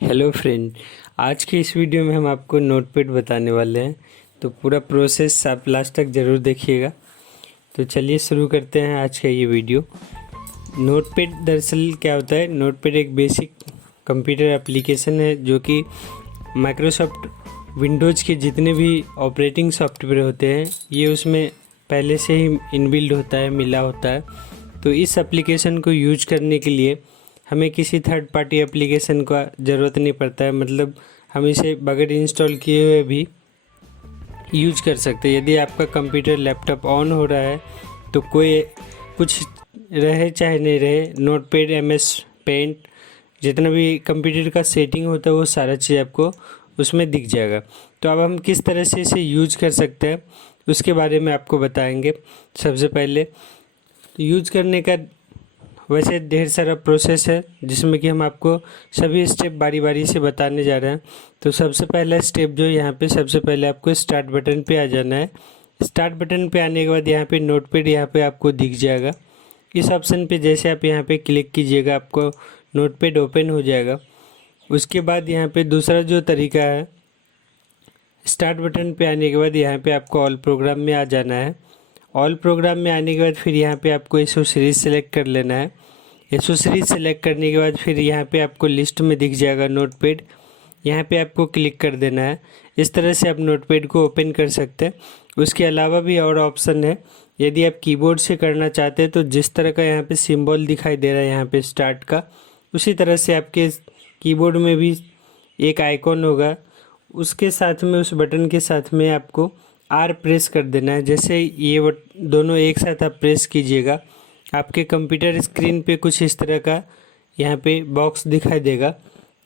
Hello friend. आज के इस वीडियो में हम आपको नोटपैड बताने वाले हैं, तो पूरा प्रोसेस आप लास्ट तक ज़रूर देखिएगा। तो चलिए शुरू करते हैं आज का ये वीडियो। नोटपैड दरअसल क्या होता है, नोटपैड एक बेसिक कंप्यूटर एप्लीकेशन है जो कि माइक्रोसॉफ्ट विंडोज़ के जितने भी ऑपरेटिंग सॉफ्टवेयर होते हैं ये उसमें पहले से ही इनबिल्ड होता है, मिला होता है। तो इस एप्लीकेशन को यूज करने के लिए हमें किसी थर्ड पार्टी एप्लीकेशन का ज़रूरत नहीं पड़ता है, मतलब हम इसे बगैर इंस्टॉल किए हुए भी यूज कर सकते हैं। यदि आपका कंप्यूटर लैपटॉप ऑन हो रहा है तो कोई कुछ रहे चाहे नहीं रहे, नोटपैड, एमएस पेंट, जितना भी कंप्यूटर का सेटिंग होता है वो सारा चीज़ आपको उसमें दिख जाएगा। तो अब हम किस तरह से इसे यूज कर सकते हैं उसके बारे में आपको बताएंगे। सबसे पहले तो यूज करने का वैसे ढेर सारा प्रोसेस है जिसमें कि हम आपको सभी स्टेप बारी बारी से बताने जा रहे हैं। तो सबसे पहला स्टेप जो यहाँ पे, सबसे पहले आपको स्टार्ट बटन पे आ जाना है। स्टार्ट बटन पे आने के बाद यहाँ पे नोटपैड यहाँ पे आपको दिख जाएगा। इस ऑप्शन पे जैसे आप यहाँ पे क्लिक कीजिएगा आपको नोटपैड ओपन हो जाएगा। उसके बाद यहाँ पे दूसरा जो तरीका है, स्टार्ट बटन पे आने के बाद यहाँ पे आपको ऑल प्रोग्राम में आ जाना है। ऑल प्रोग्राम में आने के बाद फिर यहाँ पे आपको एसओ सीरीज सेलेक्ट कर लेना है। एसओ सीरीज सेलेक्ट करने के बाद फिर यहाँ पे आपको लिस्ट में दिख जाएगा नोटपैड, यहाँ पे आपको क्लिक कर देना है। इस तरह से आप नोटपैड को ओपन कर सकते हैं। उसके अलावा भी और ऑप्शन है, यदि आप कीबोर्ड से करना चाहते हैं तो जिस तरह का यहाँ पे सिंबल दिखाई दे रहा है यहाँ पे स्टार्ट का, उसी तरह से आपके कीबोर्ड में भी एक आइकॉन होगा, उसके साथ में उस बटन के साथ में आपको आर प्रेस कर देना है। जैसे ये दोनों एक साथ आप प्रेस कीजिएगा, आपके कंप्यूटर स्क्रीन पे कुछ इस तरह का यहाँ पे बॉक्स दिखाई देगा।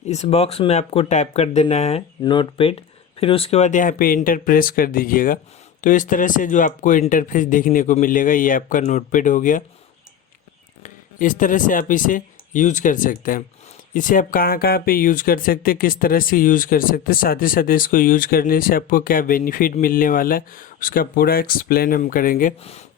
इस बॉक्स में आपको टाइप कर देना है नोटपैड, फिर उसके बाद यहाँ पे इंटर प्रेस कर दीजिएगा। तो इस तरह से जो आपको इंटरफेस देखने को मिलेगा ये आपका नोटपैड हो गया। इस तरह से आप इसे यूज कर सकते हैं। इसे आप कहाँ कहाँ पे यूज कर सकते हैं, किस तरह से यूज कर सकते हैं, साथ ही साथ इसको यूज करने से आपको क्या बेनिफिट मिलने वाला है उसका पूरा एक्सप्लेन हम करेंगे।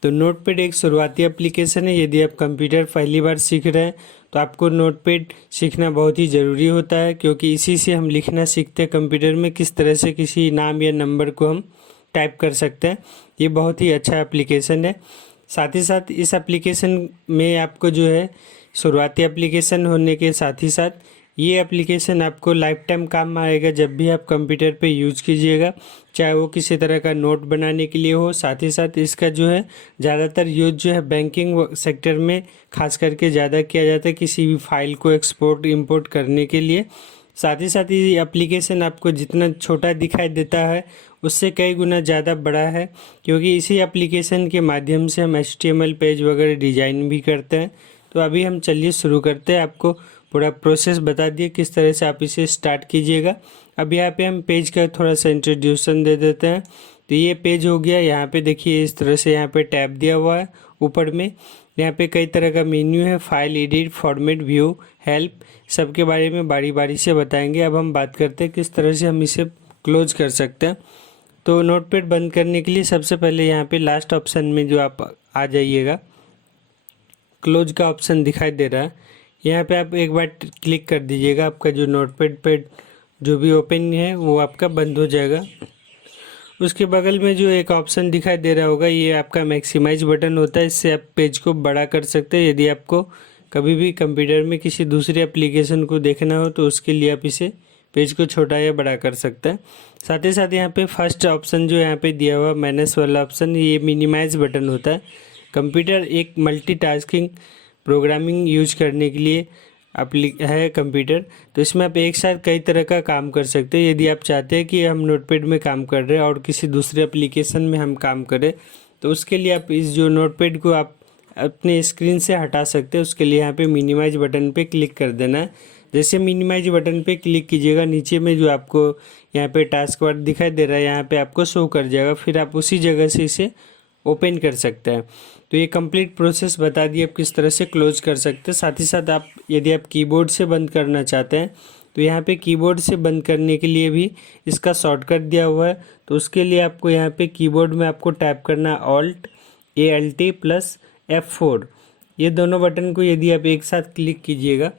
तो नोटपैड एक शुरुआती एप्लीकेशन है। यदि आप कंप्यूटर पहली बार सीख रहे हैं तो आपको नोटपैड सीखना बहुत ही ज़रूरी होता है, क्योंकि इसी से हम लिखना सीखते हैं कंप्यूटर में, किस तरह से किसी नाम या नंबर को हम टाइप कर सकते हैं। ये बहुत ही अच्छा एप्लीकेशन है। साथ ही साथ इस एप्लीकेशन में आपको जो है, शुरुआती एप्लीकेशन होने के साथ ही साथ ये एप्लीकेशन आपको लाइफ टाइम काम आएगा। जब भी आप कंप्यूटर पे यूज कीजिएगा, चाहे वो किसी तरह का नोट बनाने के लिए हो। साथ ही साथ इसका जो है ज़्यादातर यूज जो है बैंकिंग सेक्टर में खास करके ज़्यादा किया जाता है, किसी भी फाइल को एक्सपोर्ट इंपोर्ट करने के लिए। साथ ही साथ ये एप्लीकेशन आपको जितना छोटा दिखाई देता है उससे कई गुना ज़्यादा बड़ा है, क्योंकि इसी एप्लीकेशन के माध्यम से हम HTML पेज वगैरह डिज़ाइन भी करते हैं। तो अभी हम चलिए शुरू करते हैं। आपको पूरा प्रोसेस बता दिए किस तरह से आप इसे स्टार्ट कीजिएगा। अब यहाँ पे हम पेज का थोड़ा सा इंट्रोड्यूसन दे देते हैं। तो ये पेज हो गया। यहाँ पे देखिए इस तरह से यहाँ पे टैब दिया हुआ है ऊपर में। यहाँ पे कई तरह का मेन्यू है, file, edit, format, view, help, सबके बारे में बारी बारी से बताएंगे। अब हम बात करते हैं किस तरह से हम इसे क्लोज कर सकते हैं। तो नोटपैड बंद करने के लिए सबसे पहले यहाँ पे लास्ट ऑप्शन में जो आप आ जाइएगा, क्लोज का ऑप्शन दिखाई दे रहा है, यहाँ पे आप एक बार क्लिक कर दीजिएगा। आपका जो नोटपैड पे जो भी ओपन है वो आपका बंद हो जाएगा। उसके बगल में जो एक ऑप्शन दिखाई दे रहा होगा ये आपका मैक्सिमाइज बटन होता है। इससे आप पेज को बड़ा कर सकते हैं। यदि आपको कभी भी कंप्यूटर में किसी दूसरी एप्लीकेशन को देखना हो तो उसके लिए आप इसे पेज को छोटा या बड़ा कर सकते हैं। साथ ही साथ यहाँ पे फर्स्ट ऑप्शन जो यहाँ पे दिया हुआ माइनस वाला ऑप्शन, ये मिनिमाइज बटन होता है। कंप्यूटर एक मल्टीटास्किंग प्रोग्रामिंग यूज करने के लिए है कंप्यूटर, तो इसमें आप एक साथ कई तरह का काम कर सकते हैं। यदि आप चाहते हैं कि हम नोटपैड में काम कर रहे हैं और किसी दूसरे एप्लीकेशन में हम काम करें, तो उसके लिए आप इस जो नोटपैड को आप अपने स्क्रीन से हटा सकते हैं। उसके लिए यहाँ पे मिनिमाइज बटन पे क्लिक कर देना है। जैसे मिनिमाइज बटन पे क्लिक कीजिएगा, नीचे में जो आपको यहाँ पे टास्क बार दिखाई दे रहा है यहाँ पे आपको शो कर जाएगा। फिर आप उसी जगह से इसे ओपन कर सकते हैं। तो ये कंप्लीट प्रोसेस बता दिए आप किस तरह से क्लोज कर सकते हैं। साथ ही साथ आप यदि आप कीबोर्ड से बंद करना चाहते हैं तो यहाँ पे कीबोर्ड से बंद करने के लिए भी इसका शॉर्टकट दिया हुआ है। तो उसके लिए आपको यहाँ पे कीबोर्ड में आपको टाइप करना Alt+ALT +F4। ये दोनों बटन को यदि आप एक साथ क्लिक कीजिएगा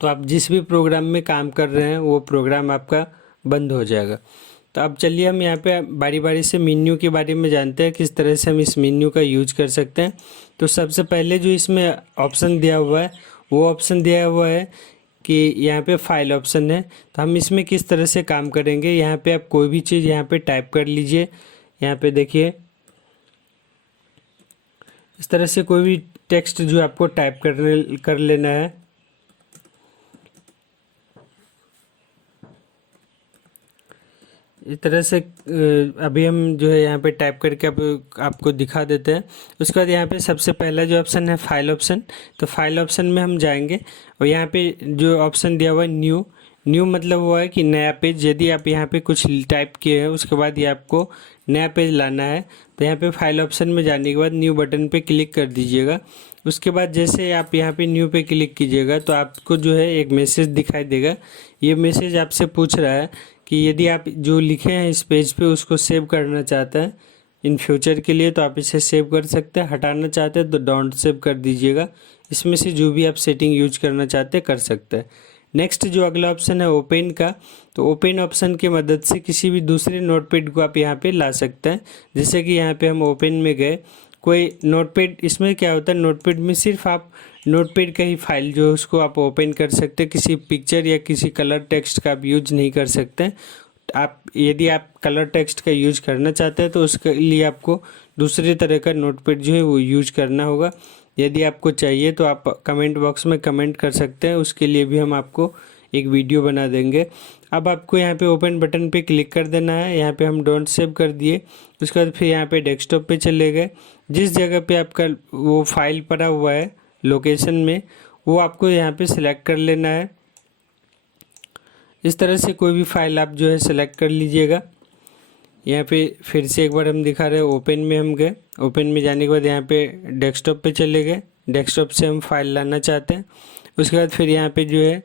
तो आप जिस भी प्रोग्राम में काम कर रहे हैं वो प्रोग्राम आपका बंद हो जाएगा। तो अब चलिए हम यहाँ पे बारी बारी से मेन्यू के बारे में जानते हैं, किस तरह से हम इस मेन्यू का यूज कर सकते हैं। तो सबसे पहले जो इसमें ऑप्शन दिया हुआ है वो ऑप्शन दिया हुआ है कि यहाँ पे फाइल ऑप्शन है। तो हम इसमें किस तरह से काम करेंगे, यहाँ पे आप कोई भी चीज़ यहाँ पे टाइप कर लीजिए। यहाँ पे देखिए इस तरह से कोई भी टेक्स्ट जो आपको टाइप कर लेना है। इस तरह से अभी हम जो है यहाँ पे टाइप करके आपको दिखा देते हैं। उसके बाद यहाँ पे सबसे पहला जो ऑप्शन है फाइल ऑप्शन, तो फाइल ऑप्शन में हम जाएंगे और यहाँ पे जो ऑप्शन दिया हुआ है न्यू मतलब हुआ है कि नया पेज। यदि आप यहाँ पे कुछ टाइप किए हैं उसके बाद ये आपको नया पेज लाना है, तो यहाँ पे फाइल ऑप्शन में जाने के बाद न्यू बटन पे क्लिक कर दीजिएगा। उसके बाद जैसे आप यहाँ पे न्यू पे क्लिक कीजिएगा तो आपको जो है एक मैसेज दिखाई देगा। ये मैसेज आपसे पूछ रहा है कि यदि आप जो लिखे हैं इस पेज पे उसको सेव करना चाहते हैं इन फ्यूचर के लिए तो आप इसे सेव कर सकते हैं, हटाना चाहते हैं तो डोंट सेव कर दीजिएगा। इसमें से जो भी आप सेटिंग यूज करना चाहते हैं कर सकते हैं। नेक्स्ट जो अगला ऑप्शन है ओपन का, तो ओपन ऑप्शन की मदद से किसी भी दूसरे नोटपैड को आप यहाँ पे ला सकते हैं। जैसे कि यहाँ पे हम ओपन में गए, कोई नोटपैड, इसमें क्या होता है नोटपैड में सिर्फ आप नोटपैड का ही फाइल जो है उसको आप ओपन कर सकते हैं, किसी पिक्चर या किसी कलर टेक्स्ट का आप यूज नहीं कर सकते। आप यदि आप कलर टेक्स्ट का यूज करना चाहते हैं तो उसके लिए आपको दूसरे तरह का नोटपैड जो है वो यूज करना होगा। यदि आपको चाहिए तो आप कमेंट बॉक्स में कमेंट कर सकते हैं, उसके लिए भी हम आपको एक वीडियो बना देंगे। अब आपको यहाँ पे ओपन बटन पे क्लिक कर देना है। यहाँ पे हम डोंट सेव कर दिए। उसके बाद फिर यहाँ पे डेस्कटॉप पे चले गए, जिस जगह पे आपका वो फाइल पड़ा हुआ है लोकेशन में वो आपको यहाँ पे सिलेक्ट कर लेना है। इस तरह से कोई भी फाइल आप जो है सिलेक्ट कर लीजिएगा। यहाँ पे फिर से एक बार हम दिखा रहे हैं, ओपन में हम गए, ओपन में जाने के बाद यहाँ पे डेस्कटॉप पे चले गए, डेस्कटॉप से हम फाइल लाना चाहते हैं। उसके बाद फिर यहाँ पे जो है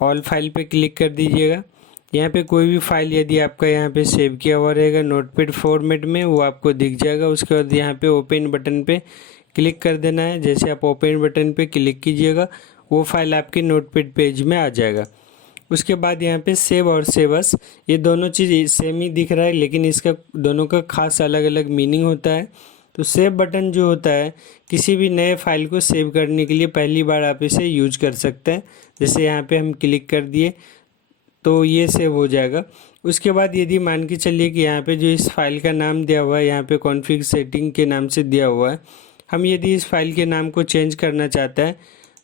ऑल फाइल पे क्लिक कर दीजिएगा। यहाँ पे कोई भी फाइल यदि आपका यहाँ पे सेव किया हुआ रहेगा नोटपैड फॉर्मेट में वो आपको दिख जाएगा। उसके बाद यहाँ पे ओपन बटन पे क्लिक कर देना है। जैसे आप ओपन बटन पे क्लिक कीजिएगा वो फाइल आपके नोटपैड पेज में आ जाएगा। उसके बाद यहाँ पे सेव और सेव अस, ये दोनों चीज़ सेम ही दिख रहा है लेकिन इसका दोनों का खास अलग अलग मीनिंग होता है। तो सेव बटन जो होता है किसी भी नए फाइल को सेव करने के लिए पहली बार आप इसे यूज कर सकते हैं। जैसे यहाँ पे हम क्लिक कर दिए तो ये सेव हो जाएगा। उसके बाद यदि मान के चलिए कि यहाँ पे जो इस फाइल का नाम दिया हुआ है यहाँ पे कॉन्फ़िग सेटिंग के नाम से दिया हुआ है, हम यदि इस फाइल के नाम को चेंज करना चाहते हैं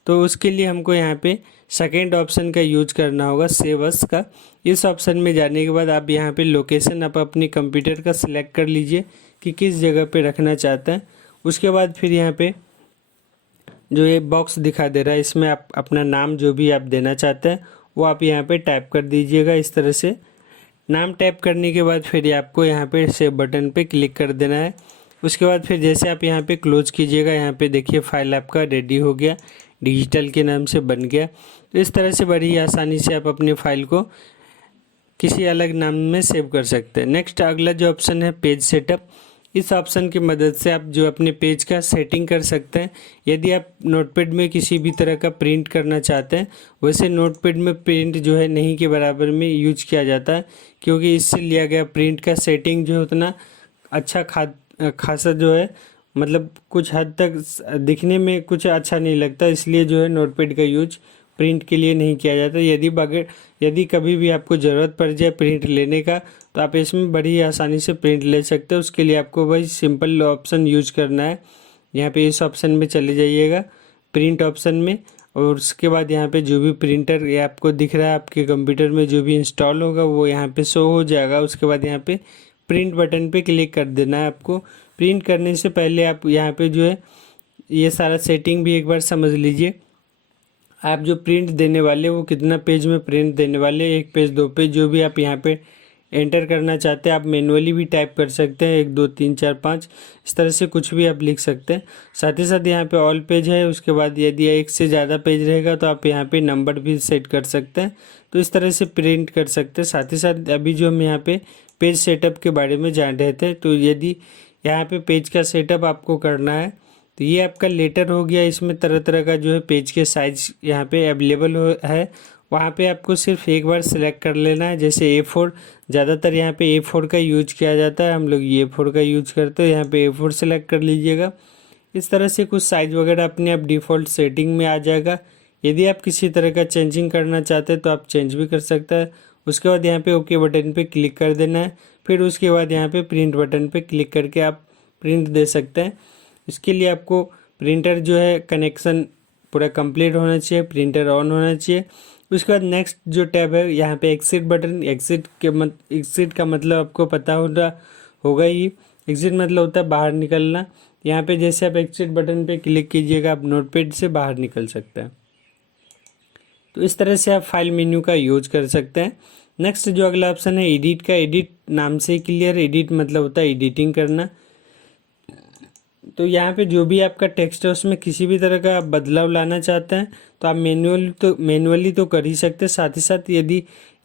तो उसके लिए हमको यहाँ पे सेकेंड ऑप्शन का यूज करना होगा सेव अस का। इस ऑप्शन में जाने के बाद आप यहाँ पे लोकेशन आप अपने कंप्यूटर का सिलेक्ट कर लीजिए कि किस जगह पे रखना चाहते हैं। उसके बाद फिर यहाँ पे जो ये बॉक्स दिखा दे रहा है इसमें आप अपना नाम जो भी आप देना चाहते हैं वो आप यहाँ पे टाइप कर दीजिएगा। इस तरह से नाम टाइप करने के बाद फिर आपको यहाँ पे सेव बटन पे क्लिक कर देना है। उसके बाद फिर जैसे आप यहाँ पे क्लोज कीजिएगा, यहाँ पे देखिए फाइल आपका रेडी हो गया, डिजिटल के नाम से बन गया। तो इस तरह से बड़ी आसानी से आप अपनी फाइल को किसी अलग नाम में सेव कर सकते हैं। नेक्स्ट अगला जो ऑप्शन है पेज सेटअप, इस ऑप्शन की मदद से आप जो अपने पेज का सेटिंग कर सकते हैं। यदि आप नोटपैड में किसी भी तरह का प्रिंट करना चाहते हैं, वैसे नोटपैड में प्रिंट जो है नहीं के बराबर में यूज किया जाता है क्योंकि इससे लिया गया प्रिंट का सेटिंग जो है उतना अच्छा खासा जो है मतलब कुछ हद तक दिखने में कुछ अच्छा नहीं लगता, इसलिए जो है नोटपैड का यूज प्रिंट के लिए नहीं किया जाता। यदि कभी भी आपको ज़रूरत पड़ जाए प्रिंट लेने का तो आप इसमें बड़ी आसानी से प्रिंट ले सकते हैं। उसके लिए आपको वही सिंपल ऑप्शन यूज करना है। यहाँ पे इस ऑप्शन में चले जाइएगा प्रिंट ऑप्शन में, और उसके बाद यहाँ पे जो भी प्रिंटर ये आपको दिख रहा है आपके कंप्यूटर में जो भी इंस्टॉल होगा वो यहाँ पे शो हो जाएगा। उसके बाद यहाँ पे प्रिंट बटन पे क्लिक कर देना है। आपको प्रिंट करने से पहले आप यहाँ पे जो है ये सारा सेटिंग भी एक बार समझ लीजिए। आप जो प्रिंट देने वाले वो कितना पेज में प्रिंट देने वाले, 1 पेज 2 पेज, जो भी आप यहाँ पे एंटर करना चाहते हैं। आप मैनुअली भी टाइप कर सकते हैं 1 2 3 4 5, इस तरह से कुछ भी आप लिख सकते हैं। साथ ही साथ यहाँ पे ऑल पेज है। उसके बाद यदि 1 से ज़्यादा पेज रहेगा तो आप यहाँ पे नंबर भी सेट कर सकते हैं, तो इस तरह से प्रिंट कर सकते हैं। साथ ही साथ अभी जो हम यहाँ पे पेज सेटअप के बारे में जान रहे थे, तो यदि यहाँ पे पेज का सेटअप आपको करना है तो ये आपका लेटर हो गया। इसमें तरह तरह का जो है पेज के साइज यहाँ पे अवेलेबल है। वहाँ पे आपको सिर्फ एक बार सेलेक्ट कर लेना है। जैसे A4 ज़्यादातर यहाँ पे A4 का यूज किया जाता है, हम लोग A4 का यूज करते हैं। यहाँ पे A4 सेलेक्ट कर लीजिएगा। इस तरह से कुछ साइज वगैरह अपने आप डिफ़ॉल्ट सेटिंग में आ जाएगा। यदि आप किसी तरह का चेंजिंग करना चाहते हैं तो आप चेंज भी कर सकते हैं। उसके बाद यहाँ पे ओके बटन पे क्लिक कर देना है। फिर उसके बाद यहाँ पे प्रिंट बटन पे क्लिक करके आप प्रिंट दे सकते हैं। इसके लिए आपको प्रिंटर जो है कनेक्शन पूरा कंप्लीट होना चाहिए, प्रिंटर ऑन होना चाहिए। उसके बाद नेक्स्ट जो टैब है यहाँ पे एग्जिट बटन, एग्जिट का मतलब आपको पता होगा ही। एग्जिट मतलब होता है बाहर निकलना। यहाँ पे जैसे आप एग्जिट बटन पे क्लिक कीजिएगा, आप नोटपैड से बाहर निकल सकते हैं। तो इस तरह से आप फाइल मेन्यू का यूज कर सकते हैं। नेक्स्ट जो अगला ऑप्शन है एडिट का, एडिट नाम से क्लियर, एडिट मतलब होता है एडिटिंग करना। तो यहाँ पे जो भी आपका टेक्स्ट है उसमें किसी भी तरह का बदलाव लाना चाहते हैं तो आप मैनुअली तो कर ही सकते हैं। साथ ही साथ यदि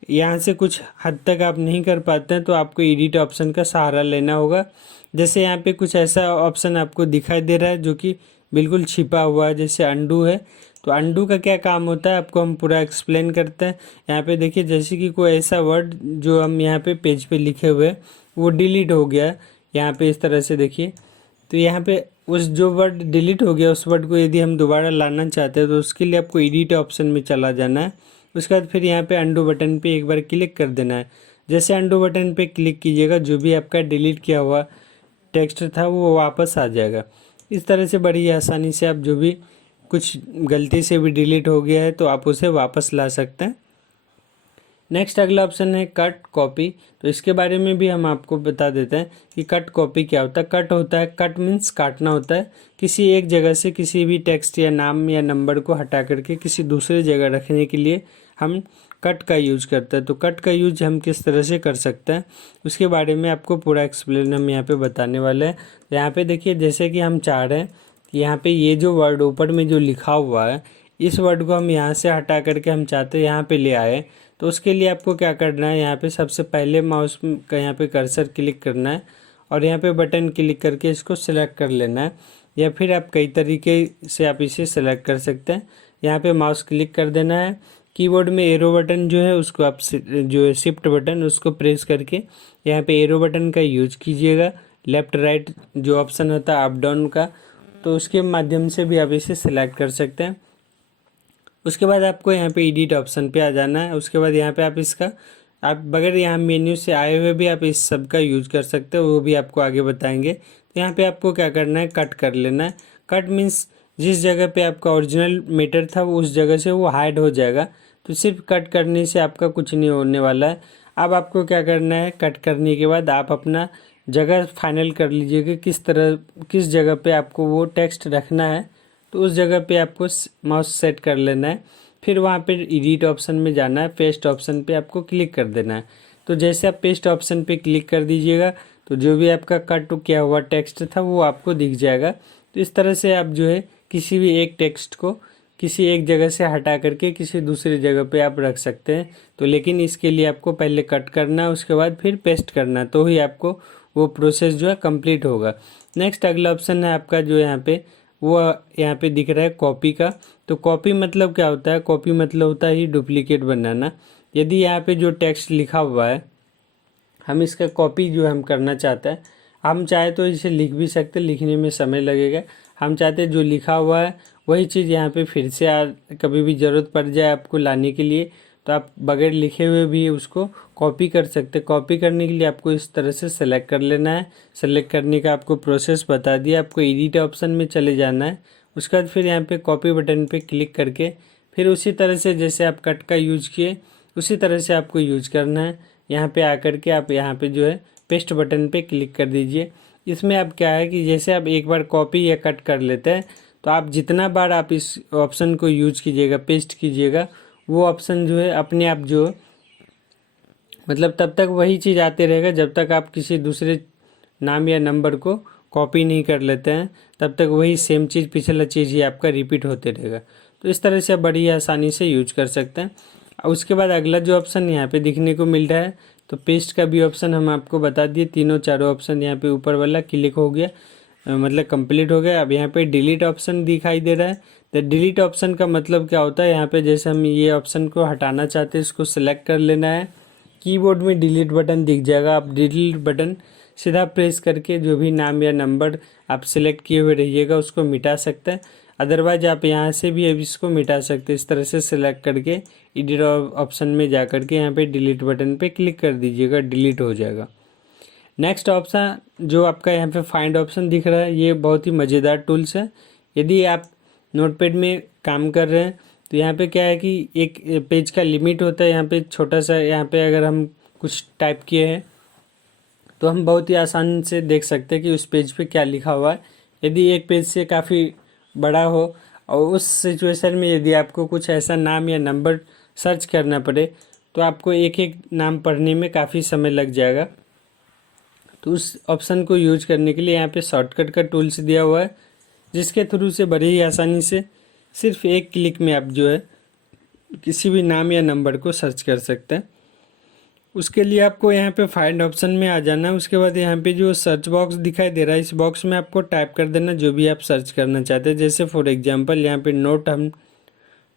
यहाँ से कुछ हद तक आप नहीं कर पाते हैं तो आपको एडिट ऑप्शन का सहारा लेना होगा। जैसे यहाँ पे कुछ ऐसा ऑप्शन आपको दिखाई दे रहा है जो कि बिल्कुल छिपा हुआ है, जैसे अंडू है। तो अंडू का क्या काम होता है आपको हम पूरा एक्सप्लेन करते हैं। यहाँ पे देखिए, जैसे कि कोई ऐसा वर्ड जो हम यहाँ पे पेज पे लिखे हुए हैं वो डिलीट हो गया है, यहाँ पे इस तरह से देखिए। तो यहाँ पे उस जो वर्ड डिलीट हो गया उस वर्ड को यदि हम दोबारा लाना चाहते हैं तो उसके लिए आपको एडिट ऑप्शन में चला जाना है। उसके बाद फिर यहाँ पे अंडू बटन पे एक बार क्लिक कर देना है। जैसे अंडू बटन पे क्लिक कीजिएगा, जो भी आपका डिलीट किया हुआ टेक्स्ट था वो वापस आ जाएगा। इस तरह से बड़ी आसानी से आप जो भी कुछ गलती से भी डिलीट हो गया है तो आप उसे वापस ला सकते हैं। नेक्स्ट अगला ऑप्शन है कट कॉपी। तो इसके बारे में भी हम आपको बता देते हैं कि कट कॉपी क्या होता है। कट होता है, कट मीन्स काटना होता है। किसी एक जगह से किसी भी टेक्स्ट या नाम या नंबर को हटा करके किसी दूसरे जगह रखने के लिए हम कट का यूज करते हैं। तो कट का यूज हम किस तरह से कर सकते हैं उसके बारे में आपको पूरा एक्सप्लेन हम यहाँ पे बताने वाले हैं। तो यहाँ पे देखिए, जैसे कि हम चाह रहे हैं कि यहाँ पे ये जो वर्ड ऊपर में जो लिखा हुआ है इस वर्ड को हम यहाँ से हटा करके हम चाहते हैं यहाँ पे ले आए। तो उसके लिए आपको क्या करना है, यहाँ पे सबसे पहले माउस का यहाँ पे कर्सर क्लिक करना है और यहाँ पे बटन क्लिक करके इसको सेलेक्ट कर लेना है। या फिर आप कई तरीके से आप इसे सेलेक्ट कर सकते हैं। यहाँ पे माउस क्लिक कर देना है। कीबोर्ड में एरो बटन जो है उसको आप जो है शिफ्ट बटन उसको प्रेस करके यहाँ पे एरो बटन का यूज कीजिएगा। लेफ्ट राइट जो ऑप्शन होता है अप डाउन का, तो उसके माध्यम से भी आप इसे सेलेक्ट कर सकते हैं। उसके बाद आपको यहाँ पे एडिट ऑप्शन पे आ जाना है। उसके बाद यहाँ पे आप बगैर यहाँ मेन्यू से आए हुए भी आप इस सब का यूज कर सकते हो, वो भी आपको आगे बताएंगे। तो यहाँ पे आपको क्या करना है, कट कर लेना है। कट मीन्स जिस जगह पे आपका ओरिजिनल मैटर था वो उस जगह से वो हाइड हो जाएगा। तो सिर्फ कट करने से आपका कुछ नहीं होने वाला है। अब आपको क्या करना है, कट करने के बाद आप अपना जगह फाइनल कर लीजिए कि किस जगह पे आपको वो टेक्स्ट रखना है। तो उस जगह पे आपको माउस सेट कर लेना है। फिर वहाँ पे एडिट ऑप्शन में जाना है, पेस्ट ऑप्शन पे आपको क्लिक कर देना है। तो जैसे आप पेस्ट ऑप्शन पे क्लिक कर दीजिएगा तो जो भी आपका कट किया हुआ टेक्स्ट था वो आपको दिख जाएगा। तो इस तरह से आप जो है किसी भी एक टेक्स्ट को किसी एक जगह से हटा करके किसी दूसरी जगह पे आप रख सकते हैं। तो लेकिन इसके लिए आपको पहले कट करना है, उसके बाद फिर पेस्ट करना है, तो ही आपको वो प्रोसेस जो है कंप्लीट होगा। नेक्स्ट अगला ऑप्शन है आपका जो यहाँ पे दिख रहा है कॉपी का। तो कॉपी मतलब क्या होता है, कॉपी मतलब होता है ही डुप्लीकेट बनाना। यदि यहाँ पे जो टेक्स्ट लिखा हुआ है हम इसका कॉपी जो हम करना चाहते हैं, हम चाहे तो इसे लिख भी सकते, लिखने में समय लगेगा। हम चाहते हैं जो लिखा हुआ है वही चीज़ यहाँ पे फिर से कभी भी ज़रूरत पड़ जाए आपको लाने के लिए तो आप बगैर लिखे हुए भी उसको कॉपी कर सकते। कॉपी करने के लिए आपको इस तरह से सेलेक्ट कर लेना है। सेलेक्ट करने का आपको प्रोसेस बता दिया। आपको एडिट ऑप्शन में चले जाना है। उसके बाद फिर यहाँ पे कॉपी बटन पे क्लिक करके फिर उसी तरह से जैसे आप कट का यूज किए उसी तरह से आपको यूज करना है। यहाँ पे आकर के आप यहाँ पे जो है पेस्ट बटन पे क्लिक कर दीजिए। इसमें अब क्या है कि जैसे आप एक बार कॉपी या कट कर लेते हैं तो आप जितना बार आप इस ऑप्शन को यूज कीजिएगा, पेस्ट कीजिएगा, वो ऑप्शन जो है अपने आप जो मतलब तब तक वही चीज़ आते रहेगा जब तक आप किसी दूसरे नाम या नंबर को कॉपी नहीं कर लेते हैं, तब तक वही सेम चीज़ पिछला चीज़ ही आपका रिपीट होते रहेगा। तो इस तरह से आप बड़ी आसानी से यूज कर सकते हैं। उसके बाद अगला जो ऑप्शन यहाँ पे दिखने को मिल रहा है तो पेस्ट का भी ऑप्शन हम आपको बता दिए। तीनों चारों ऑप्शन यहाँ पे ऊपर वाला क्लिक हो गया। मतलब कंप्लीट हो गया। अब यहाँ पे डिलीट ऑप्शन दिखाई दे रहा है। तो डिलीट ऑप्शन का मतलब क्या होता है, यहाँ पे जैसे हम ये ऑप्शन को हटाना चाहते हैं, इसको सेलेक्ट कर लेना है। कीबोर्ड में डिलीट बटन दिख जाएगा, आप डिलीट बटन सीधा प्रेस करके जो भी नाम या नंबर आप सेलेक्ट किए हुए रहिएगा उसको मिटा सकते हैं। अदरवाइज आप यहाँ से भी अब इसको मिटा सकते हैं। इस तरह से सेलेक्ट करके एडिट ऑप्शन में जा करके यहाँ पे डिलीट बटन पे क्लिक कर दीजिएगा, डिलीट हो जाएगा। नेक्स्ट ऑप्शन जो आपका यहाँ पे फाइंड ऑप्शन दिख रहा है, ये बहुत ही मज़ेदार टूल्स है। यदि आप नोटपैड में काम कर रहे हैं तो यहाँ पे क्या है कि एक पेज का लिमिट होता है। यहाँ पे छोटा सा, यहाँ पे अगर हम कुछ टाइप किए हैं तो हम बहुत ही आसान से देख सकते हैं कि उस पेज पे क्या लिखा हुआ है। यदि एक पेज से काफ़ी बड़ा हो और उस सिचुएशन में यदि आपको कुछ ऐसा नाम या नंबर सर्च करना पड़े तो आपको एक एक नाम पढ़ने में काफ़ी समय लग जाएगा। तो उस ऑप्शन को यूज करने के लिए यहाँ पे शॉर्टकट का टूल्स दिया हुआ है, जिसके थ्रू से बड़े ही आसानी से सिर्फ एक क्लिक में आप जो है किसी भी नाम या नंबर को सर्च कर सकते हैं। उसके लिए आपको यहाँ पे फाइंड ऑप्शन में आ जाना है। उसके बाद यहाँ पे जो सर्च बॉक्स दिखाई दे रहा है, इस बॉक्स में आपको टाइप कर देना जो भी आप सर्च करना चाहते हैं। जैसे फॉर एग्जांपल यहाँ पे नोट हम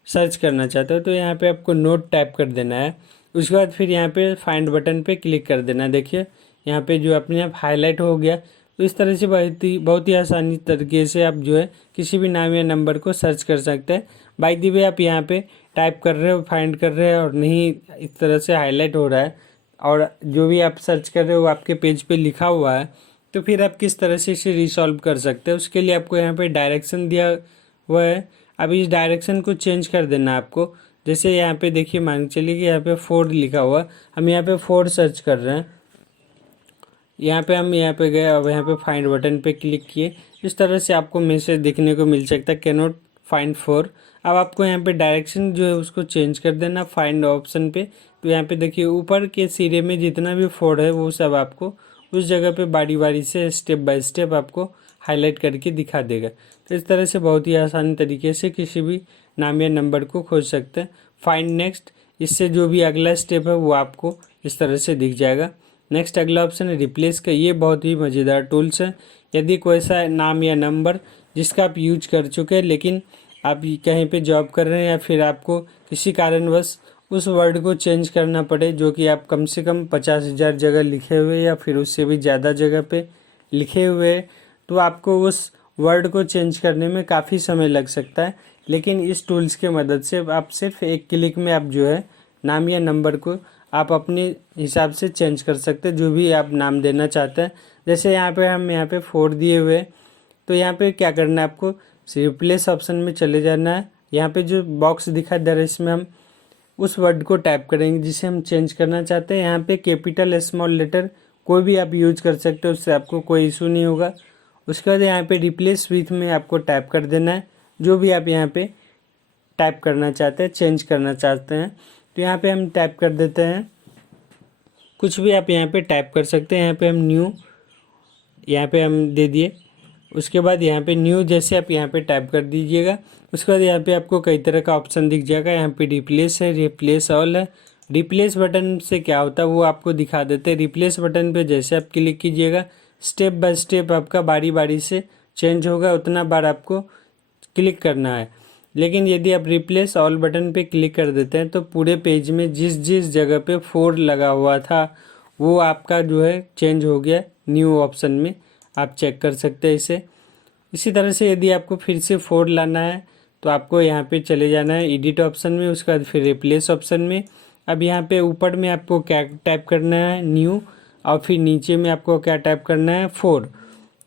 सर्च करना चाहते हो तो यहाँ पे आपको नोट टाइप कर देना है। उसके बाद फिर यहाँ पे फाइंड बटन पे क्लिक कर देना है। देखिए यहाँ पे जो अपने आप हाईलाइट हो गया। तो इस तरह से बहुत ही आसानी तरीके से आप जो है किसी भी नाम या नंबर को सर्च कर सकते हैं। बाय द वे आप यहाँ पे टाइप कर रहे हो, फाइंड कर रहे हो और नहीं इस तरह से हाईलाइट हो रहा है और जो भी आप सर्च कर रहे हो आपके पेज पे लिखा हुआ है, तो फिर आप किस तरह से इसे रिसॉल्व कर सकते हैं। उसके लिए आपको यहाँ पे डायरेक्शन दिया हुआ है। अब इस डायरेक्शन को चेंज कर देना है आपको। जैसे यहाँ पे देखिए, मान के चलिए कि यहाँ पे 4 लिखा हुआ है, हम यहाँ पे 4 सर्च कर रहे हैं। यहाँ पे हम यहाँ पे गए और यहाँ पे फाइंड बटन पे क्लिक किए। इस तरह से आपको मैसेज देखने को मिल सकता है, कैन नॉट फाइंड 4। अब आपको यहाँ पे डायरेक्शन जो है उसको चेंज कर देना फाइंड ऑप्शन पे। तो यहाँ पे देखिए ऊपर के सिरे में जितना भी 4 है वो सब आपको उस जगह पे बारी बारी से स्टेप बाय स्टेप आपको हाईलाइट करके दिखा देगा। तो इस तरह से बहुत ही आसान तरीके से किसी भी नाम या नंबर को खोज सकते हैं। फाइंड नेक्स्ट, इससे जो भी अगला स्टेप है वो आपको इस तरह से दिख जाएगा। नेक्स्ट अगला ऑप्शन है रिप्लेस का। ये बहुत ही मज़ेदार टूल्स है। यदि कोई ऐसा नाम या नंबर जिसका आप यूज कर चुके हैं लेकिन आप कहीं पे जॉब कर रहे हैं या फिर आपको किसी कारणवश उस वर्ड को चेंज करना पड़े जो कि आप कम से कम 50,000 जगह लिखे हुए या फिर उससे भी ज़्यादा जगह पे लिखे हुए, तो आपको उस वर्ड को चेंज करने में काफ़ी समय लग सकता है। लेकिन इस टूल्स के मदद से आप सिर्फ एक क्लिक में आप जो है नाम या नंबर को आप अपने हिसाब से चेंज कर सकते हैं, जो भी आप नाम देना चाहते हैं। जैसे यहाँ पे हम यहाँ पे 4 दिए हुए, तो यहाँ पे क्या करना है, आपको रिप्लेस ऑप्शन में चले जाना है। यहाँ पे जो बॉक्स दिखा दे रहा है इसमें हम उस वर्ड को टाइप करेंगे जिसे हम चेंज करना चाहते हैं। यहाँ पे कैपिटल स्मॉल लेटर कोई भी आप यूज कर सकते हो, उससे आपको कोई इशू नहीं होगा। उसके बाद यहाँ पे रिप्लेस विथ में आपको टाइप कर देना है जो भी आप यहाँ पे टाइप करना चाहते हैं, चेंज करना चाहते हैं। तो यहाँ पे हम टाइप कर देते हैं, कुछ भी आप यहाँ पे टाइप कर सकते हैं। यहाँ पे हम न्यू यहाँ पे हम दे दिए। उसके बाद यहाँ पे न्यू जैसे आप यहाँ पे टाइप कर दीजिएगा। उसके बाद यहाँ पे आपको कई तरह का ऑप्शन दिख जाएगा। यहाँ पे रिप्लेस है, रिप्लेस ऑल है। रिप्लेस बटन से क्या होता है वो आपको दिखा देते हैं। रिप्लेस बटन पे जैसे आप क्लिक कीजिएगा स्टेप बाय स्टेप आपका बारी बारी से चेंज होगा, उतना बार आपको क्लिक करना है। लेकिन यदि आप रिप्लेस ऑल बटन पे क्लिक कर देते हैं तो पूरे पेज में जिस जिस जगह पे 4 लगा हुआ था वो आपका जो है चेंज हो गया। न्यू ऑप्शन में आप चेक कर सकते हैं इसे। इसी तरह से यदि आपको फिर से 4 लाना है तो आपको यहाँ पे चले जाना है एडिट ऑप्शन में, उसके बाद फिर रिप्लेस ऑप्शन में। अब यहाँ पे ऊपर में आपको क्या टाइप करना है, न्यू, और फिर नीचे में आपको क्या टाइप करना है, 4।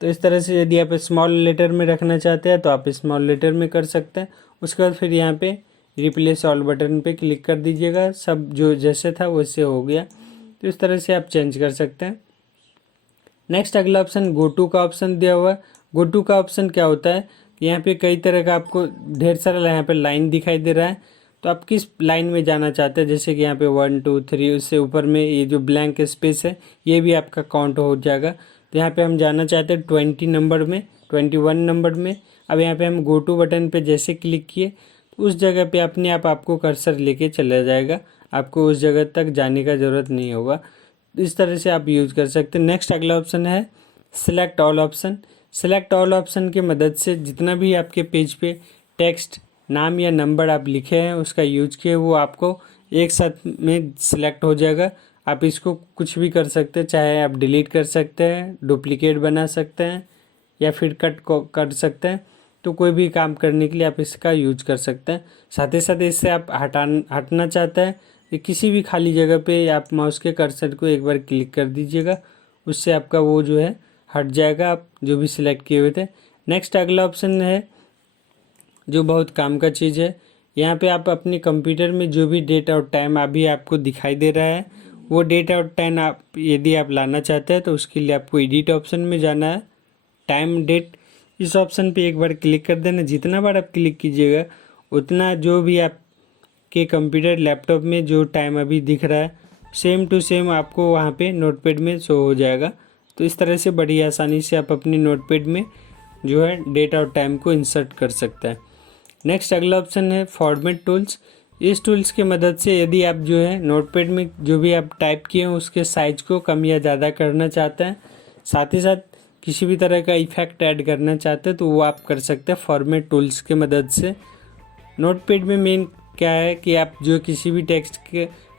तो इस तरह से यदि आप स्मॉल लेटर में रखना चाहते हैं तो आप स्मॉल लेटर में कर सकते हैं। उसके बाद फिर यहाँ पे रिप्लेस ऑल बटन पे क्लिक कर दीजिएगा, सब जो जैसे था वैसे हो गया। तो इस तरह से आप चेंज कर सकते हैं। नेक्स्ट अगला ऑप्शन गो टू का ऑप्शन दिया हुआ है। गो टू का ऑप्शन क्या होता है, यहाँ पे कई तरह का आपको ढेर सारा यहाँ पे लाइन दिखाई दे रहा है। तो आप किस लाइन में जाना चाहते हैं, जैसे कि यहाँ पे 1 2 3, उससे ऊपर में ये जो ब्लैंक स्पेस है ये भी आपका काउंट हो जाएगा। तो यहाँ पे हम जाना चाहते हैं 20 नंबर में, 21 नंबर में। अब यहाँ पे हम गो टू बटन पे जैसे क्लिक किए तो उस जगह पे अपने आप आपको कर्सर लेके चला जाएगा, आपको उस जगह तक जाने का ज़रूरत नहीं होगा। इस तरह से आप यूज़ कर सकते हैं। नेक्स्ट अगला ऑप्शन है select all option. Select all option की मदद से जितना भी आपके पेज पे टेक्स्ट, नाम या नंबर आप लिखे हैं उसका यूज किए वो आपको एक साथ में सिलेक्ट हो जाएगा। आप इसको कुछ भी कर सकते हैं, चाहे आप डिलीट कर सकते हैं, डुप्लीकेट बना सकते हैं या फिर कट कर सकते हैं। तो कोई भी काम करने के लिए आप इसका यूज कर सकते हैं। साथ ही साथ इससे आप हटना चाहते हैं कि किसी भी खाली जगह पे आप माउस के कर्सर को एक बार क्लिक कर दीजिएगा, उससे आपका वो जो है हट जाएगा, आप जो भी सिलेक्ट किए हुए थे। नेक्स्ट अगला ऑप्शन है जो बहुत काम का चीज़ है। यहाँ पे आप अपने कंप्यूटर में जो भी डेट और टाइम अभी आपको दिखाई दे रहा है वो डेट और टाइम आप यदि आप लाना चाहते हैं तो उसके लिए आपको एडिट ऑप्शन में जाना है। टाइम डेट इस ऑप्शन पे एक बार क्लिक कर देना। जितना बार आप क्लिक कीजिएगा उतना जो भी आपके कंप्यूटर लैपटॉप में जो टाइम अभी दिख रहा है सेम टू सेम आपको वहाँ पे नोटपैड में शो हो जाएगा। तो इस तरह से बड़ी आसानी से आप अपनी नोटपैड में जो है डेट और टाइम को इंसर्ट कर सकते हैं। नेक्स्ट अगला ऑप्शन है फॉर्मेट टूल्स। इस टूल्स की मदद से यदि आप जो है नोटपैड में जो भी आप टाइप किए हैं उसके साइज को कम या ज़्यादा करना चाहते हैं, साथ ही साथ किसी भी तरह का इफेक्ट ऐड करना चाहते हैं तो वो आप कर सकते हैं फॉर्मेट टूल्स की मदद से। नोटपैड में मेन क्या है कि आप जो किसी भी टेक्स्ट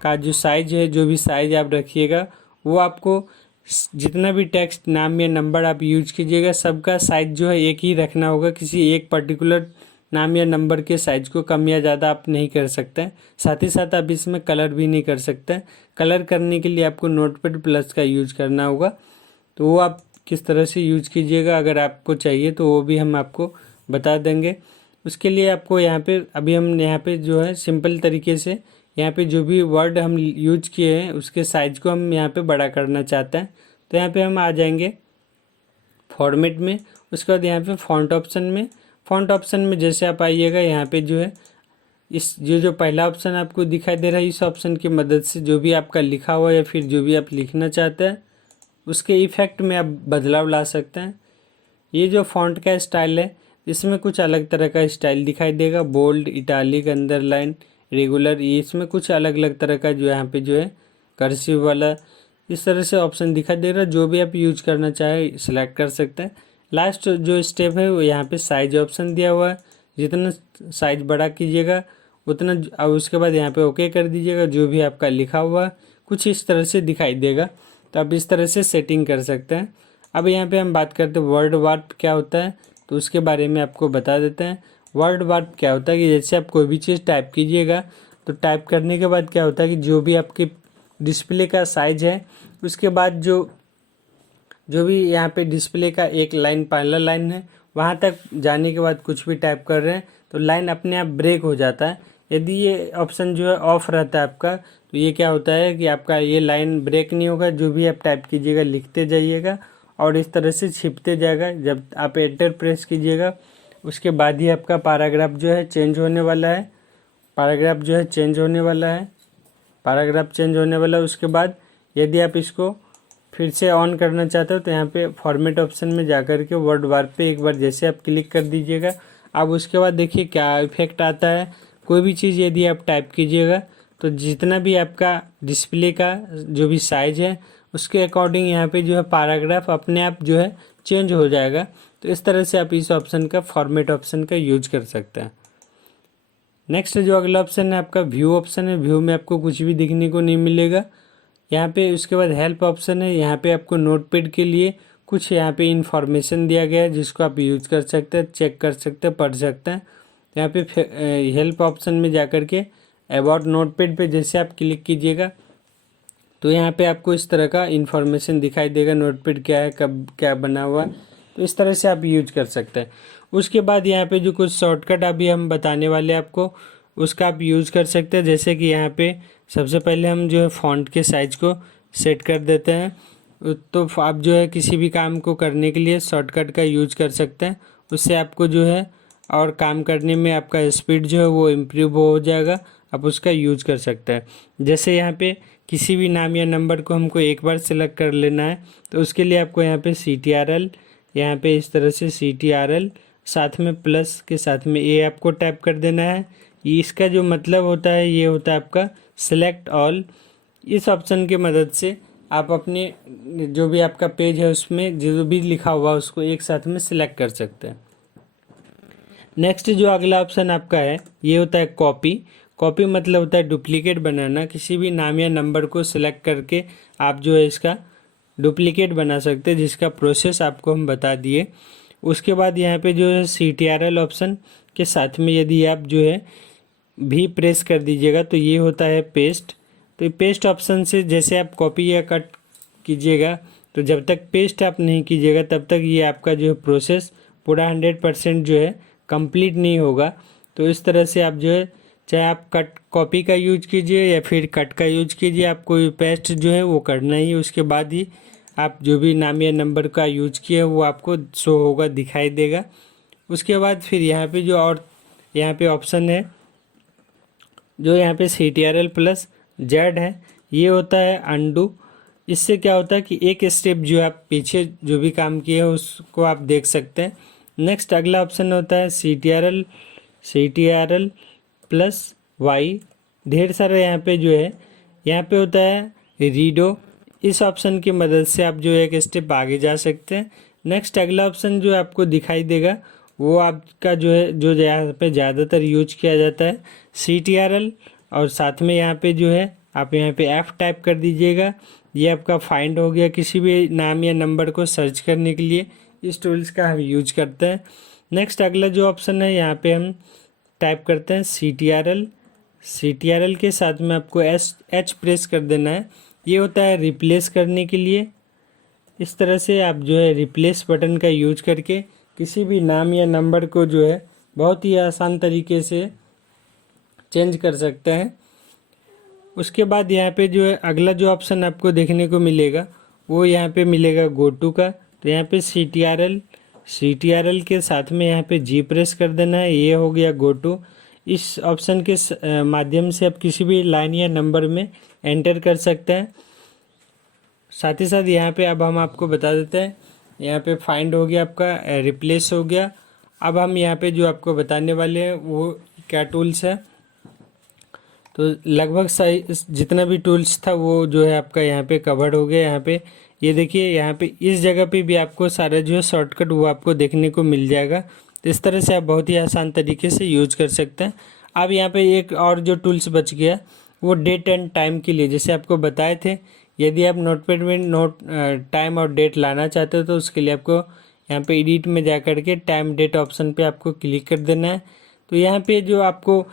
का जो साइज है, जो भी साइज आप रखिएगा वो आपको जितना भी टेक्स्ट, नाम या नंबर आप यूज कीजिएगा सबका साइज जो है एक ही रखना होगा। किसी एक पर्टिकुलर नाम या नंबर के साइज को कम या ज़्यादा आप नहीं कर सकते हैं। साथ ही साथ आप इसमें कलर भी नहीं कर सकते। कलर करने के लिए आपको नोटपैड प्लस का यूज करना होगा। तो वो आप किस तरह से यूज कीजिएगा अगर आपको चाहिए तो वो भी हम आपको बता देंगे। उसके लिए आपको यहाँ पे अभी हम यहाँ पे जो है सिंपल तरीके से यहाँ पे जो भी वर्ड हम यूज किए हैं उसके साइज को हम यहाँ पे बड़ा करना चाहते हैं। तो यहाँ पे हम आ जाएंगे फॉर्मेट में। उसके बाद यहाँ पे फ़ॉन्ट ऑप्शन में, फ़ॉन्ट ऑप्शन में जैसे आप आइएगा यहाँ पे जो है इस जो पहला ऑप्शन आपको दिखाई दे रहा है इस ऑप्शन की मदद से जो भी आपका लिखा हुआ या फिर जो भी आप लिखना चाहते हैं उसके इफ़ेक्ट में आप बदलाव ला सकते हैं। ये जो फ़ॉन्ट का स्टाइल है इसमें कुछ अलग तरह का स्टाइल दिखाई देगा, बोल्ड, इटालिक, अंडरलाइन, रेगुलर, ये इसमें कुछ अलग अलग तरह का जो यहाँ पे जो है कर्सिव वाला इस तरह से ऑप्शन दिखाई दे रहा है। जो भी आप यूज करना चाहे सिलेक्ट कर सकते हैं। लास्ट जो स्टेप है वो यहाँ पे साइज ऑप्शन दिया हुआ है, जितना साइज बड़ा कीजिएगा उतना अब उसके बाद यहाँ पे ओके कर दीजिएगा। जो भी आपका लिखा हुआ कुछ इस तरह से दिखाई देगा। तो आप इस तरह से सेटिंग कर सकते हैं। अब यहाँ पे हम बात करते हैं वर्ड वार्प क्या होता है, तो उसके बारे में आपको बता देते हैं। वर्ड वार्प क्या होता है कि जैसे आप कोई भी चीज़ टाइप कीजिएगा तो टाइप करने के बाद क्या होता है कि जो भी आपके डिस्प्ले का साइज है उसके बाद जो भी यहाँ पे डिस्प्ले का एक लाइन, पहला लाइन है वहाँ तक जाने के बाद कुछ भी टाइप कर रहे हैं तो लाइन अपने आप ब्रेक हो जाता है। यदि ये ऑप्शन जो है ऑफ रहता है आपका तो ये क्या होता है कि आपका ये लाइन ब्रेक नहीं होगा। जो भी आप टाइप कीजिएगा लिखते जाइएगा और इस तरह से छिपते जाएगा। जब आप एंटर प्रेस कीजिएगा उसके बाद ही आपका पैराग्राफ जो है चेंज होने वाला है। पैराग्राफ जो है चेंज होने वाला है, पैराग्राफ चेंज होने वाला है। उसके बाद यदि आप इसको फिर से ऑन करना चाहते हो तो यहाँ पे फॉर्मेट ऑप्शन में जाकर के वर्ड वार्प पे एक बार जैसे आप क्लिक कर दीजिएगा। अब उसके बाद देखिए क्या इफेक्ट आता है। कोई भी चीज़ यदि आप टाइप कीजिएगा तो जितना भी आपका डिस्प्ले का जो भी साइज है उसके अकॉर्डिंग यहाँ पे जो है पैराग्राफ अपने आप जो है चेंज हो जाएगा। तो इस तरह से आप इस ऑप्शन का, फॉर्मेट ऑप्शन का यूज कर सकते हैं। नेक्स्ट जो अगला ऑप्शन है आपका व्यू ऑप्शन है। व्यू में आपको कुछ भी दिखने को नहीं मिलेगा यहाँ पे। उसके बाद हेल्प ऑप्शन है। यहाँ पे आपको नोटपैड के लिए कुछ यहाँ पे इंफॉर्मेशन दिया गया है जिसको आप यूज कर सकते हैं, चेक कर सकते हैं, पढ़ सकते हैं। यहाँ पे हेल्प ऑप्शन में जाकर के अबाउट नोटपैड पे जैसे आप क्लिक कीजिएगा तो यहाँ पे आपको इस तरह का इंफॉर्मेशन दिखाई देगा, नोटपैड क्या है, कब क्या बना हुआ। तो इस तरह से आप यूज कर सकते हैं। उसके बाद यहाँ पे जो कुछ शॉर्टकट अभी हम बताने वाले हैं आपको उसका आप यूज़ कर सकते हैं। जैसे कि यहाँ पे सबसे पहले हम जो है फ़ॉन्ट के साइज़ को सेट कर देते हैं। तो आप जो है किसी भी काम को करने के लिए शॉर्टकट का यूज कर सकते हैं। उससे आपको जो है और काम करने में आपका स्पीड जो है वो इम्प्रूव हो जाएगा। आप उसका यूज कर सकते हैं। जैसे यहाँ पे किसी भी नाम या नंबर को हमको एक बार सेलेक्ट कर लेना है तो उसके लिए आपको यहाँ पे CTRL, यहाँ पे इस तरह से CTRL साथ में प्लस के साथ में ए आपको टाइप कर देना है। इसका जो मतलब होता है ये होता है आपका सेलेक्ट ऑल। इस ऑप्शन की मदद से आप अपने जो भी आपका पेज है उसमें जो भी लिखा हुआ उसको एक साथ में सिलेक्ट कर सकते हैं। नेक्स्ट जो अगला ऑप्शन आपका है ये होता है कॉपी। कॉपी मतलब होता है डुप्लीकेट बनाना। किसी भी नाम या नंबर को सिलेक्ट करके आप जो है इसका डुप्लीकेट बना सकते हैं, जिसका प्रोसेस आपको हम बता दिए। उसके बाद यहाँ पे जो है CTRL ऑप्शन के साथ में यदि आप जो है भी प्रेस कर दीजिएगा तो ये होता है पेस्ट। तो ये पेस्ट ऑप्शन से जैसे आप कॉपी या कट कीजिएगा तो जब तक पेस्ट आप नहीं कीजिएगा तब तक ये आपका जो है प्रोसेस पूरा 100% जो है कंप्लीट नहीं होगा। तो इस तरह से आप जो है चाहे आप कट कॉपी का यूज कीजिए या फिर कट का यूज कीजिए, आपको पेस्ट जो है वो करना ही है। उसके बाद ही आप जो भी नाम या नंबर का यूज किए वो आपको शो होगा, दिखाई देगा। उसके बाद फिर यहाँ पे जो और यहाँ पे ऑप्शन है जो यहाँ पे CTRL+Z है, ये होता है अंडू। इससे क्या होता है कि एक स्टेप जो आप पीछे जो भी काम किए हैं उसको आप देख सकते हैं। नेक्स्ट अगला ऑप्शन होता है CTRL+Y। ढेर सारा यहाँ पे जो है यहाँ पे होता है रीडो। इस ऑप्शन की मदद से आप जो एक स्टेप आगे जा सकते हैं। नेक्स्ट अगला ऑप्शन जो आपको दिखाई देगा वो आपका जो है जो यहाँ पे ज़्यादातर यूज किया जाता है CTRL, और साथ में यहाँ पे जो है आप यहाँ पे F टाइप कर दीजिएगा। ये आपका फाइंड हो गया, किसी भी नाम या नंबर को सर्च करने के लिए इस टूल्स का हम यूज करते हैं। नेक्स्ट अगला जो ऑप्शन है यहाँ पे हम टाइप करते हैं CTRL के साथ में आपको H प्रेस कर देना है। ये होता है रिप्लेस करने के लिए। इस तरह से आप जो है रिप्लेस बटन का यूज करके किसी भी नाम या नंबर को जो है बहुत ही आसान तरीके से चेंज कर सकते हैं। उसके बाद यहाँ पे जो है अगला जो ऑप्शन आपको देखने को मिलेगा वो यहाँ पे मिलेगा गो टू का। तो यहाँ पे CTRL के साथ में यहाँ पे G प्रेस कर देना है। ये हो गया गो टू। इस ऑप्शन के माध्यम से आप किसी भी लाइन या नंबर में एंटर कर सकते हैं। साथ ही साथ यहाँ पे अब हम आपको बता देते हैं, यहाँ पे फाइंड हो गया आपका, रिप्लेस हो गया। अब हम यहाँ पे जो आपको बताने वाले हैं वो क्या टूल्स है। तो लगभग सही जितना भी टूल्स था वो जो है आपका यहाँ पे कवर्ड हो गया। यहाँ पे ये देखिए, यहाँ पे इस जगह पे भी आपको सारा जो है शॉर्टकट वो आपको देखने को मिल जाएगा। तो इस तरह से आप बहुत ही आसान तरीके से यूज कर सकते हैं। अब यहाँ पे एक और जो टूल्स बच गया वो डेट एंड टाइम के लिए, जैसे आपको बताए थे यदि आप नोटपैड में टाइम और डेट लाना चाहते हो तो उसके लिए आपको यहाँ पे एडिट में जा कर के टाइम डेट ऑप्शन पे आपको क्लिक कर देना है। तो यहाँ पे जो आपको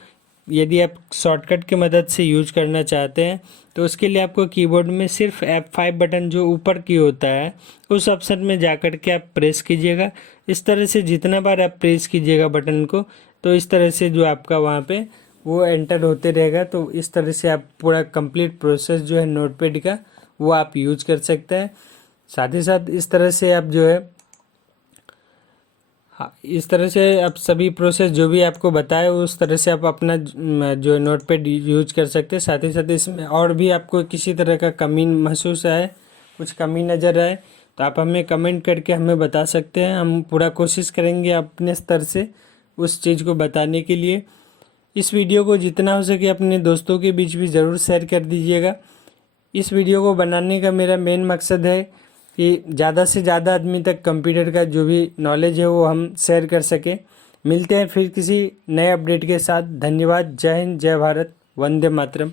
यदि आप शॉर्टकट की मदद से यूज करना चाहते हैं तो उसके लिए आपको कीबोर्ड में सिर्फ F5 बटन जो ऊपर की होता है उस ऑप्शन में जा कर के आप प्रेस कीजिएगा। इस तरह से जितना बार आप प्रेस कीजिएगा बटन को तो इस तरह से जो आपका वहाँ पे वो एंटर होते रहेगा। तो इस तरह से आप पूरा कंप्लीट प्रोसेस जो है नोटपैड का वो आप यूज कर सकते हैं। साथ ही साथ इस तरह से आप जो है इस तरह से आप सभी प्रोसेस जो भी आपको बताए उस तरह से आप अपना जो नोटपैड यूज कर सकते हैं। साथ ही साथ इसमें और भी आपको किसी तरह का कमी महसूस आए, कुछ कमी नज़र आए तो आप हमें कमेंट करके हमें बता सकते हैं। हम पूरा कोशिश करेंगे अपने स्तर से उस चीज़ को बताने के लिए। इस वीडियो को जितना हो सके अपने दोस्तों के बीच भी ज़रूर शेयर कर दीजिएगा। इस वीडियो को बनाने का मेरा मेन मकसद है कि ज़्यादा से ज़्यादा आदमी तक कंप्यूटर का जो भी नॉलेज है वो हम शेयर कर सकें। मिलते हैं फिर किसी नए अपडेट के साथ। धन्यवाद। जय हिंद, जय भारत, वंदे मातरम।